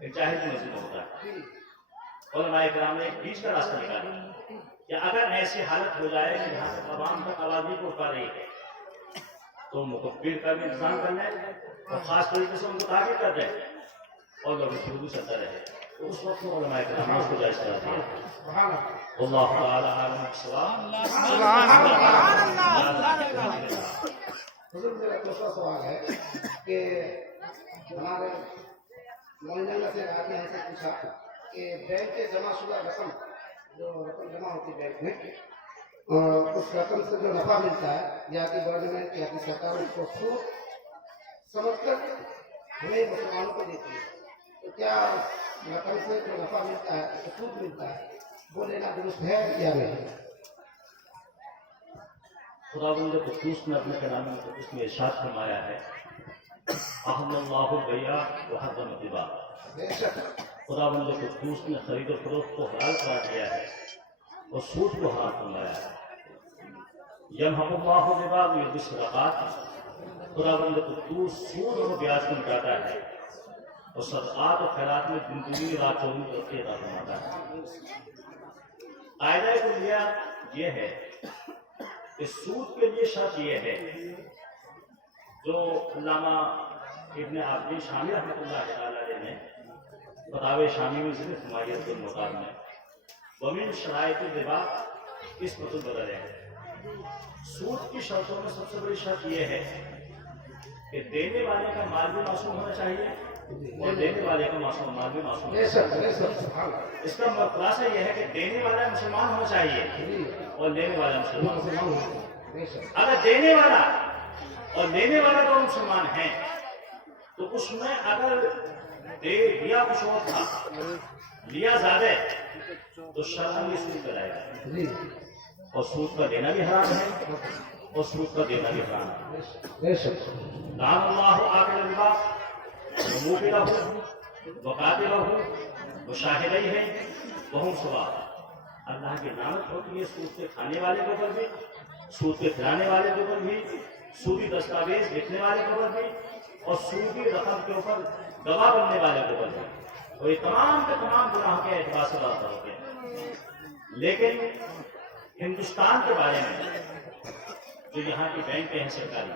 ایک جاہل کی مسجد ہوتا ہے علماء کرام نے ایک بیچ کا راستہ نکالا کہ اگر ایسی حالت ہو جائے کہ جہاں سے عوام تک آواز نہیں پہنچ پا رہی ہے تو مکبر کا بھی انتظام کر لیں اور خاص طریقے سے ان کو تاکید کر دیں اور لوگ اردو چلتا رہے تو اس وقت میں علماء کرام نے اس کو جائز کرا دیا اللہ تعالی عالم بالصواب حضور میرا دوسرا سوال ہے کہ ہمارے مولانا سے آپ نے ہم سے پوچھا کہ بینک کے جمع شدہ رقم جو رقم جمع ہوتی ہے بینک میں اس رقم سے جو نفع ملتا ہے یا کہ گورنمنٹ یا کہ سرکار اس کو سود سمجھ کر ہمیں مسلمانوں کو دیتی ہے تو کیا رقم سے جو نفع ملتا ہے جو سود ملتا ہے وہ لینا درست ہے یا نہیں؟ خداوند قدوس نے اپنے کلام قدوس میں ارشاد فرمایا ہے احل اللہ البیع وحرم الربا خداوند قدوس نے خرید و فروخت کو حلال قرار دیا ہے اور سود کو حرام فرمایا ہے یمحق اللہ الربا ویربی الصدقات خداوند قدوس سود اور بیاج کو مٹاتا ہے اور صدقات اور خیرات میں زندگی رات 24 ترقی عطا فرماتا ہے قاعدہ کلیہ یہ ہے کہ سود کے لیے شرط یہ ہے جو علامہ ابن عابدین شامی رحمۃ اللہ تعالی نے فتاوی شامی میں ذکر فرمایا کے مقام میں ومن شرائط الربا اس مطلب بدل ہے سود کی شرطوں میں سب سے بڑی شرط یہ ہے کہ دینے والے کا مال بھی معصوم ہونا چاہیے اور دینے والے کا مال بھی معصوم ہونا چاہیے اس کا خلاصہ یہ ہے کہ دینے والا مسلمان ہونا چاہیے اور لینے والا مسلمان ہونا چاہیے اگر دینے والا اور لینے والا دونوں مسلمان ہیں تو اس میں اگر دیا کچھ اور تھا لیا زیادہ تو شرعاً یہ سود کرائے گا اور سود کا دینا بھی حرام ہے اور سود کا دینا بھی حرام ہے لعن اللہ آکل الربا وموکلہ وقاتلہ وشاہدیہ وہم سواء اللہ کی لعنت ہوتی ہے سود کے کھانے والے کے اوپر بھی سود کے کھلانے والے کے اوپر بھی سودی دستاویز لکھنے والے کے اوپر بھی اور سودی رقم کے اوپر گواہ بننے والے کے اوپر بھی اور یہ تمام کے تمام گناہوں کے اعتبار سے برابر ہوتے ہیں لیکن ہندوستان کے بارے میں جو یہاں کی بینکیں ہیں سرکاری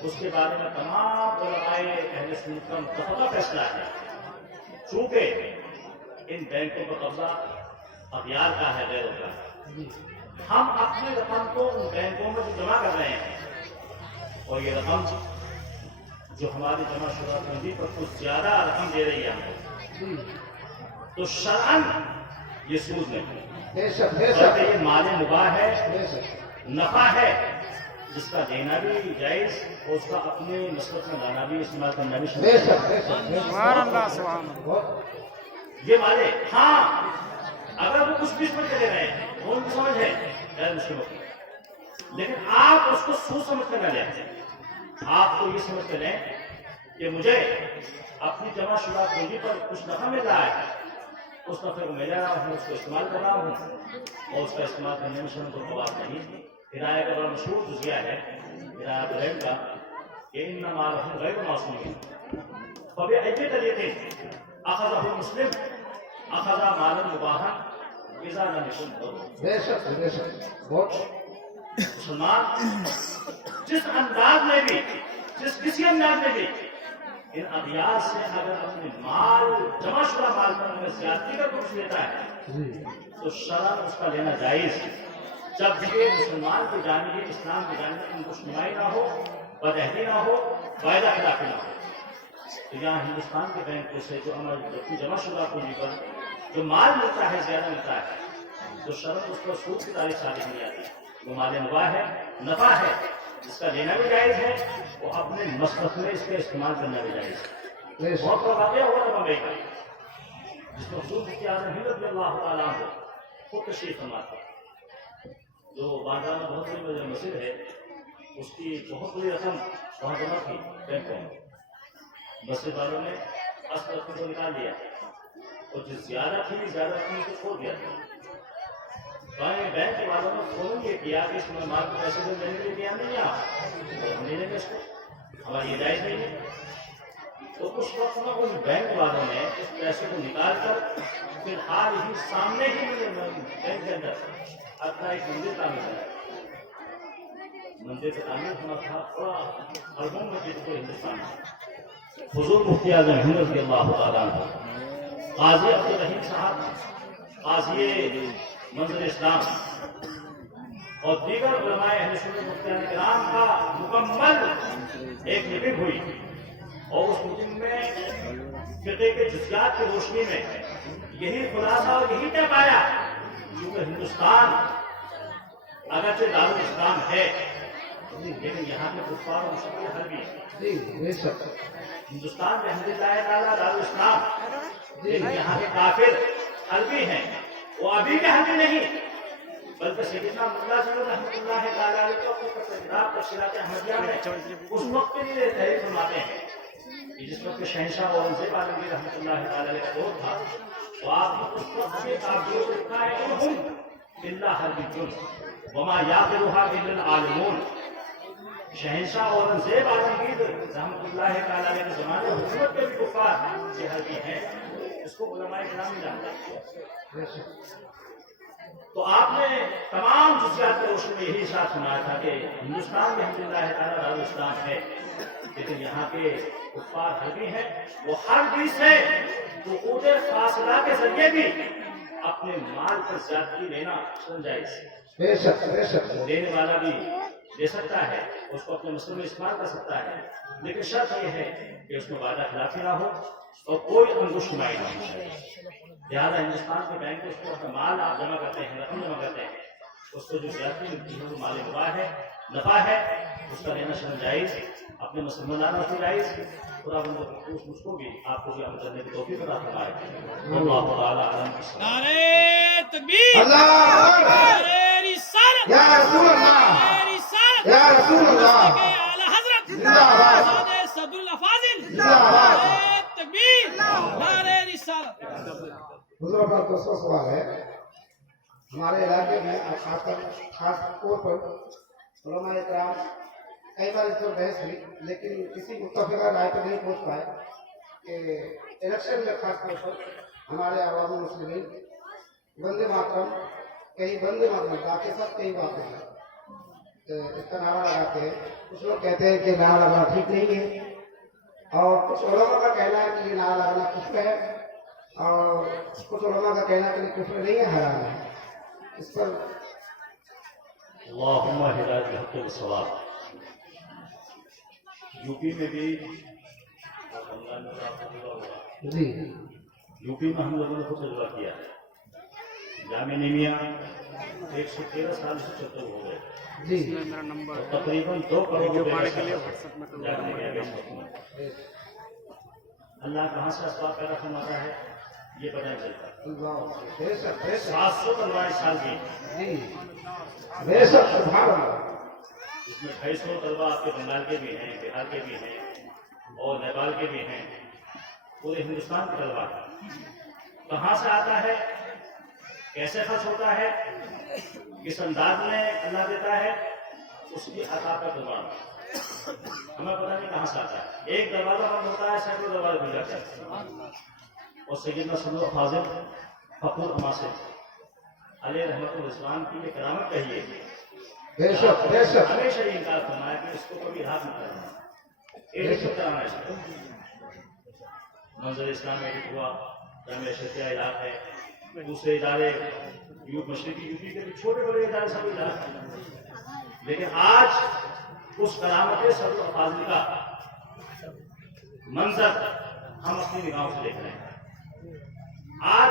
اس کے بارے میں تمام علماء اہل سنت کا متفقہ فیصلہ ہے چونکہ ان بینکوں کا قبضہ اغیار کا ہے غیروں کا ہم اپنی رقم کو ان بینکوں میں جو جمع کر رہے ہیں اور یہ رقم جو ہماری جمع شدہ پونجی پر کچھ زیادہ رقم دے رہی ہے ہم تو شرعاً یہ سود نہیں بلکہ یہ مال مباح ہے نفع ہے جس کا دینا بھی جائز اور اس کا اپنے مسلک میں لانا بھی استعمال کرنا بھی یہ مالے ہاں اگر وہ کچھ بھی پر چلے رہے ہیں وہ ان کی سمجھ ہے غیر مسلموں کی لیکن آپ اس کو سوچ سمجھ کر نہ لیں آپ کو یہ سمجھ کر لیں کہ مجھے اپنی جمع شدہ پونجی پر کچھ نفع مل رہا ہے اس نفع کو میں لے رہا ہوں اس کو استعمال کر رہا ہوں اور اس کا استعمال کرنے میں شرم کوئی بات نہیں کرایہ کا بڑا مشہور جزیہ ہے کرایہ بغیر کا کہ انما له غیر معصوم فبأي طریقے اخذه مسلم اخذ مالا مباحا اذا لم يكن مسلمان جس انداز میں بھی جس کسی انداز میں بھی ان اغیار سے اگر اپنے مال جمع شدہ مال پر میں زیادتی کا کچھ لیتا ہے تو شرعاً اس کا لینا جائز جب یہ مسلمان کی جانب اسلام کی جانب خوشنمائی نہ ہو بدہدی نہ ہو وعدہ خلافی نہ ہو تو یہاں ہندوستان کے بینکوں سے جو اپنی جمع شدہ پونجی پر جو مال ملتا ہے زیادہ ملتا ہے تو شرم اس کو سود کی تاریخ صالح نہیں آتی، وہ مال نفع ہے، نفع ہے، جس کا لینا بھی جائز ہے، وہ اپنے مصرف میں اس کا استعمال کرنا بھی جائز ہے۔ بہت بڑا واقعہ ہوا تھا بمبئی کا، جس میں حضور مفتی اعظم ہند رضی اللہ تعالیٰ عنہ خود تشریف فرما تھا، جو بازار میں بہت بڑی مسجد ہے، اس کی بہت بڑی رقم وہاں جمع تھی بینکوں میں، مسجد والوں نے اصل رقم کو نکال دیا اور جو زیادہ تھی زیادہ رقم کو چھوڑ دیا تھا۔ بینک والوں نے فون یہ کیا کہ اس میں مال کو پیسے دینے کے لیے دیا نہیں آپ ہم لے لیں گے اس کو، ہماری یہ جائز نہیں ہے۔ تو اس وقت میں ان بینک والوں نے اس پیسے کو نکال کر فی الحال ہی سامنے ہی بینک کے اندر اپنا ایک مندر تعمیر کیا، مندر کا تعمیر ہونا تھا پورا اربوں میں پورے ہندوستان میں۔ حضور مفتی اعظم ہند رضی اللہ تعالیٰ عنہ، قاضی عبدالرحیم صاحب، قاضی منظر اسلام اور دیگر علماء اہل سنت مفتیان کرام کا مکمل ایک میٹنگ ہوئی اور اس میٹنگ میں فقہ کے جزیات کی روشنی میں یہی خلاصہ اور یہی طے پایا، کیونکہ ہندوستان اگرچہ دارالاسلام ہے لیکن یہاں کے کفار اور مشرکین حربی ہیں۔ ہندوستان میں الحمدللہ تعالیٰ دارالاسلام، لیکن یہاں کے کافر حربی ہیں، وہ ابھی کے حربی نہیں بلکہ سیدنا ملا صلی رحمۃ اللہ تعالیٰ علیہ کو اپنی کتاب تفسیرات احمدیہ میں اس وقت کے لیے تحریر فرماتے ہیں کہ جس وقت شہنشاہ اورنگزیب عالمگیر رحمۃ اللہ تعالیٰ علیہ کا دور تھا، تو آپ نے اس وقت کے تعبیر لکھا ہے انہم الا حربیون وما یعقلها الا العالمون۔ شہنشاہ اورنگزیب عالمگیر رحمۃ اللہ تعالیٰ علیہ کے زمانے میں حکومت کے بھی کفار یہ حربی ہیں، اس کو علماء کرام نہیں جانتے۔ تو آپ نے تمام جزیات کے روشنی میں یہی ارشاد سنایا تھا کہ ہندوستان میں الحمدللہ تعالیٰ دارالاسلام ہے، لیکن یہاں کے کفار حربی ہیں، وہ حربی سے وقوع فاصلہ کے ذریعے بھی اپنے مال پر زیادتی لینا جائز ہے۔ بے شک بے شک لینے والا بھی لے سکتا ہے، اس کو اپنے مسئلے میں استعمال کر سکتا ہے، لیکن شرط یہ ہے کہ اس میں وعدہ خلافی نہ ہو اور کوئی انگوش نمائی نہ ہو۔ لہٰذا ہندوستان کے بینک اس کو اپنا مال آپ جمع کرتے ہیں، رقم جمع کرتے ہیں، اس کو جو زیادتی ملتی ہے وہ مال نفع ہے، اس کا لینا شرم جائز، اپنے مسلمانوں سے جائز۔ خدا بندہ مجھ کو بھی آپ کو بھی عمل کرنے کی توفیق عطا فرمائے۔ اللہ تعالیٰ عالم۔ نعرے تکبیر، اللہ نعرے رسالت، یا رسول اللہ، نعرے رسالت، یا رسول اللہ، کہ اعلی حضرت زندہ باد، سید صدر الافاضل، زندہ باد۔ نعرے تکبیر، نعرے رسالت۔ حضور پر دوسرا سوال ہے، ہمارے علاقے میں خاص طور پر علماء کرام کئی بار اس پر بحث ہوئی لیکن کسی متفقہ رائے پر نہیں پہنچ پائے کہ الیکشن میں خاص طور پر ہمارے عوام مسلمین بندے ماترم کہیں بندے ماترم باقی سب کئی باتیں ہیں، اس کا نعرہ لگاتے ہیں۔ کچھ لوگ کہتے ہیں کہ نعرہ لگانا ٹھیک نہیں ہے اور کچھ علماء کا کہنا ہے کہ یہ نعرہ لگانا کفر ہے اور کچھ علماء کا کہنا ہے کہ کفر نہیں ہے، حرام ہے۔ اس پر اللہم ہدایت الحق والصواب۔ یو پی میں بھی جی یو پی میں ہم لوگوں نے خود تجربہ کیا ہے، جامعہ نیمیا 113 سال سے چلتے ہو گئے، جی اور تقریباً 2 کروڑ روپے جانے گیا اس وقت میں۔ اللہ کہاں سے اسباب پیدا فرماتا ہے یہ پتہ نہیں چلتا۔ اللہ بے شک بے شک 700 طلباء اس سال کی، جی بے شک سبحان اللہ۔ اس میں 250 طلباء آپ کے بنگال کے بھی ہیں، بہار کے بھی ہیں اور نیپال کے بھی ہیں، پورے ہندوستان کے طلباء ہیں۔ کہاں سے آتا ہے، کیسے خرچ ہوتا ہے، کس انداز میں اللہ دیتا ہے، اس کی عطا کا دروازہ ہمیں پتہ نہیں کہاں سے آتا ہے۔ ایک دروازہ بند ہوتا ہے، سینکڑوں دروازے کھل جاتے ہیں۔ اور سیدنا صدر الافاضل فخر عماسل علیہ رحمۃ الاسلام کی یہ کرامت کہیے، بے شک بے شک ہمیشہ یہ انکار کرنا ہے کہ اس کو کبھی رات نہ کرنا، ایڈٹ کرانا ہے۔ منظر اسلام ایڈٹ ہوا، جامعہ شرعیہ علاق ہے، دوسرے ادارے مشرقی یو پی کے بھی چھوٹے بڑے ادارے سب ادارے ہیں، لیکن آج اس کرامت صدر الافاضل کا منظر ہم اپنی نگاہوں سے دیکھ رہے ہیں۔ آج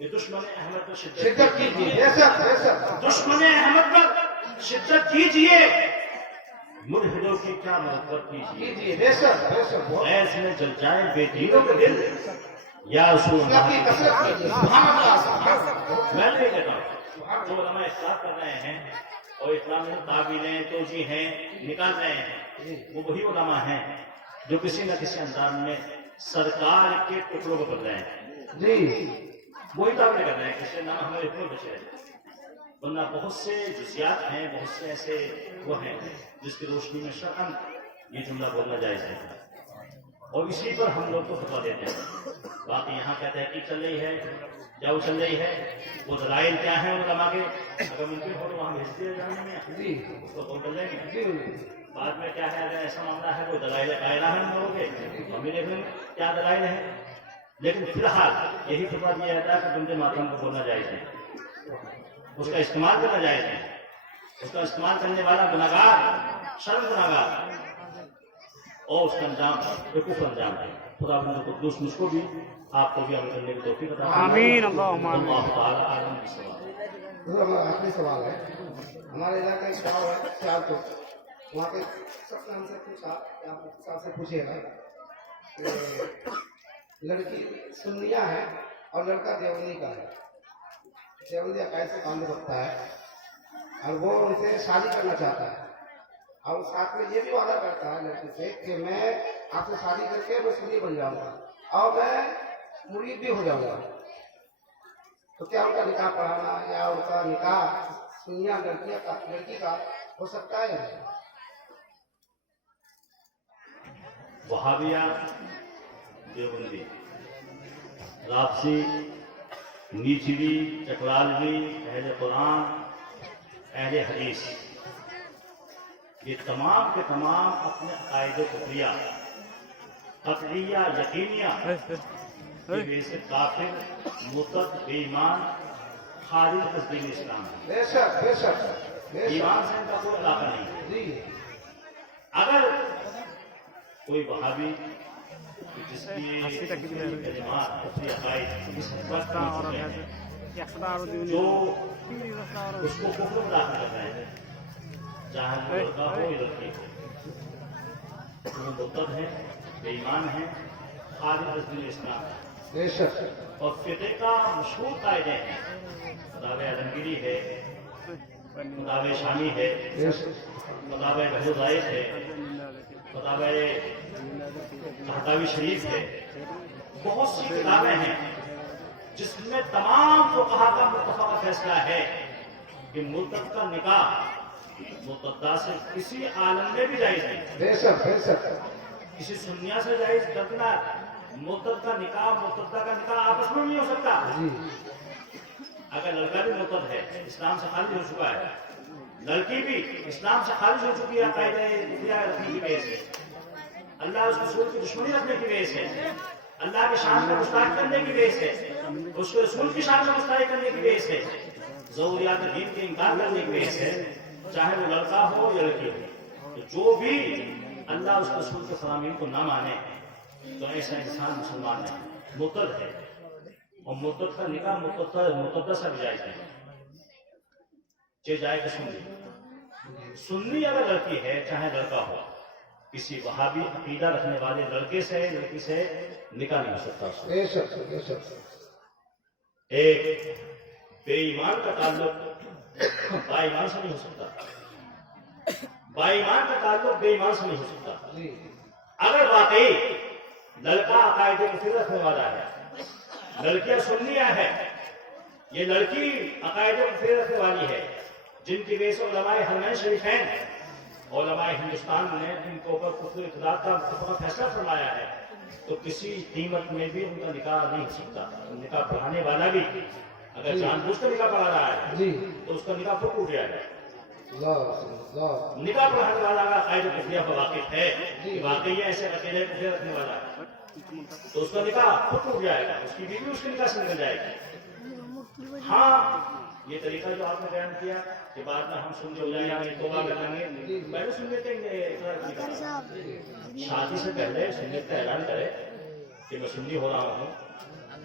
یہ دشمن احمد پر شدت کیجیے، بے شک بے شک، دشمن احمد پر شدت کیجیے، ملحدوں کی کیا محبت کیجیے، کیجیے، بے شک بے شک، بہت ایس میں جل جائے بے دینوں کے دل، یا رسول اللہ کی اللہ۔ کثرت کیجیے، سبحان اللہ سبحان اللہ۔ میں نہیں کہتا ہوں جو علماء اختلاف کر رہے ہیں اور اسلامی تعبیریں توجیہ ہیں نکال رہے ہیں، وہ وہی علماء ہیں جو کسی نہ کسی انداز میں سرکار کے ٹکڑوں کو کر رہے ہیں، جی وہی تعبیر کر رہے ہیں، اس سے نام ہمارے اتنے بچے ہیں، ورنہ بہت سے جزیات ہیں، بہت سے ایسے وہ ہیں جس کی روشنی میں شرعاً یہ جملہ بولنا جائز ہے، اور اسی پر ہم لوگ کو فتویٰ دیتے ہیں۔ باقی یہاں کیا تحقیق چل رہی ہے، کیا وہ چل رہی ہے، وہ دلائل کیا ہیں علماء کے، اگر ممکن ہو تو وہاں بھیج دیے جانے میں جی اس کو کال کر لیں گے۔ جی بعد میں کیا ہے، اگر ایسا معاملہ ہے کوئی دلائل قائلہ ہے ہم لوگوں کے، ہم بھی دیکھ لیں گے کیا دلائل ہیں، لیکن فی الحال یہی فتویٰ دیا جاتا ہے کہ بندے ماتم کو بولنا جائز ہے، اس کا استعمال کرنا جائز ہے، اس کا استعمال کرنے والا گناہگار، شرم گناہگار، اور اس کا انجام کفر انجام ہے۔ خدا بندے کو دوست مجھ کو بھی آپ کو بھی عمل کرنے کی توفیق عطا فرمائے۔ آمین، اللہم آمین۔ اللہ تعالیٰ عالم بالصواب۔ حضور، ہمارا آخری سوال ہے، ہمارے علاقے کا گاؤں ہے سیال کو، وہاں پہ سب نے ہم سے پوچھا کہ آپ صاحب سے پوچھیے گا کہ لڑکی سنیہ ہے اور لڑکا دیوبندی کا ہے، دیوبندی عقائد سے تعلق رکھتا ہے اور وہ ان سے شادی کرنا چاہتا ہے، اور ساتھ میں یہ بھی وعدہ کرتا ہے لڑکی سے کہ میں آپ سے شادی کر کے میں سنی بن جاؤں گا اور میں مرید بھی ہو جاؤں گا، تو کیا ان کا نکاح پڑھانا یا ان کا نکاح سنیہ لڑکی کا ہو سکتا ہے یا نہیں؟ وہابیہ، دیوبندی، رابسی، نیچوی، چکلالوی، اہل قرآن، اہل حدیث، یہ تمام کے تمام اپنے عقائد کفریہ، قطعیہ، یقینیہ کی وجہ سے کافر، مرتد، بے ایمان، خارج از دین اسلام ہے۔ بے شک بے شک بے ایمان سے ان کا کوئی علاقہ نہیں ہے۔ شک، جی اگر کوئی وہابی جس کی کلمات، اپنی عقائد اس حد تک پہنچ چکے ہیں جو اس کو کفر داخل کر رہے ہیں، چاہے وہ لڑکا ہو یا لڑکی ہو، وہ مرتد ہیں، بے ایمان ہیں، خارج از دین اسلام ہے۔ بے شک، اور فقہ کا مشہور قاعدے ہیں، مذہب عالمگیری ہے، مذہب شامی ہے، بے شک، مذہب بحر زائد ہے، مذہب تحتاوی شریف ہے، بہت سی کتابیں ہیں جس میں تمام فقہا کا متفق فیصلہ ہے کہ مرتد کا نکاح مرتدہ سے کسی عالم میں بھی جائز نہیں، بے شک بے شک، کسی سنیہ سے جائز کرنا، مرتد کا نکاح مرتدہ کا نکاح آپس میں نہیں ہو سکتا۔ جی اگر لڑکا بھی مرتد ہے، اسلام سے خارج ہو چکا ہے، لڑکی بھی اسلام سے خارج ہو چکی ہے عقائد کفریہ رکھنے کی وجہ سے، اللہ اس رسول کی دشمنی رکھنے کی وجہ سے، اللہ کی شان کو مستحق کرنے کی وجہ سے، اس کے رسول کی شان کو مستحق کرنے کی وجہ سے، ضروریات دین کے انکار کرنے کی وجہ سے، چاہے وہ لڑکا ہو یا لڑکی ہو، تو جو بھی اللہ اس کے رسول کے فرامین کو نہ مانے تو ایسا انسان مسلمان نہیں، مرتد ہے، اور مرتد کا نکاح مرتدہ سے بھی جائز نہیں، چاہے جائے کہ سنی اگر لڑکی ہے چاہے لڑکا ہو، کسی وہابی عقیدہ رکھنے والے لڑکے سے لڑکی سے نکاح نہیں ہو سکتا۔ بے شک بے شک، ایک بے ایمان کا تعلق با ایمان سے نہیں ہو سکتا، با ایمان کا تعلق بے ایمان سے نہیں ہو سکتا۔ جی اگر واقعی لڑکا عقائد کفر رکھنے والا ہے، لڑکیاں سنیہ ہے، یہ لڑکی عقائد کفر رکھنے والی ہے، جن کی وجہ سے علماء حرمین شریفین، علماء ہندوستان نے ان کو اوپر کفر ارتداد کا فیصلہ فرمایا ہے، تو کسی قیمت میں بھی ان کا نکاح نہیں ہو سکتا۔ نکاح پڑھانے والا بھی اگر جان بوجھ کر نکاح پڑھا رہا ہے جی، تو اس کا نکاح پھر ٹوٹ جائے گا۔ اللہ نکاح پڑھانے والا اگر عقائد کفریہ پر واقف ہے کہ واقعی ایسے اکیلے کفر رکھنے والا ہے تو اس کا نکاح خود ٹوٹ جائے گا، اس کی بیوی اس کے نکاح سے نکل جائے گی۔ ہاں یہ طریقہ جو آپ نے بیان کیا کہ بعد میں ہم سن ہو جائیں گے، توبہ کر لیں گے، پہلے سن لیتے ہیں، شادی سے پہلے سنت کا اعلان کرے کہ میں سنی ہو رہا ہوں،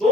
2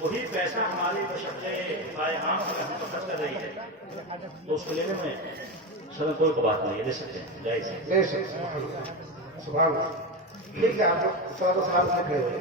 وہی پیسہ ہماری بشرطے بائیں عام سے ہم کو خرچ کر رہی ہے تو اس کو لینے میں سر کوئی کو بات نہیں ہے، لے سکتے ہیں جائز ہے۔ لے سکتے ہیں۔ سبحان اللہ۔ ٹھیک ہے، آپ استاد صاحب سے کھڑے ہوئے۔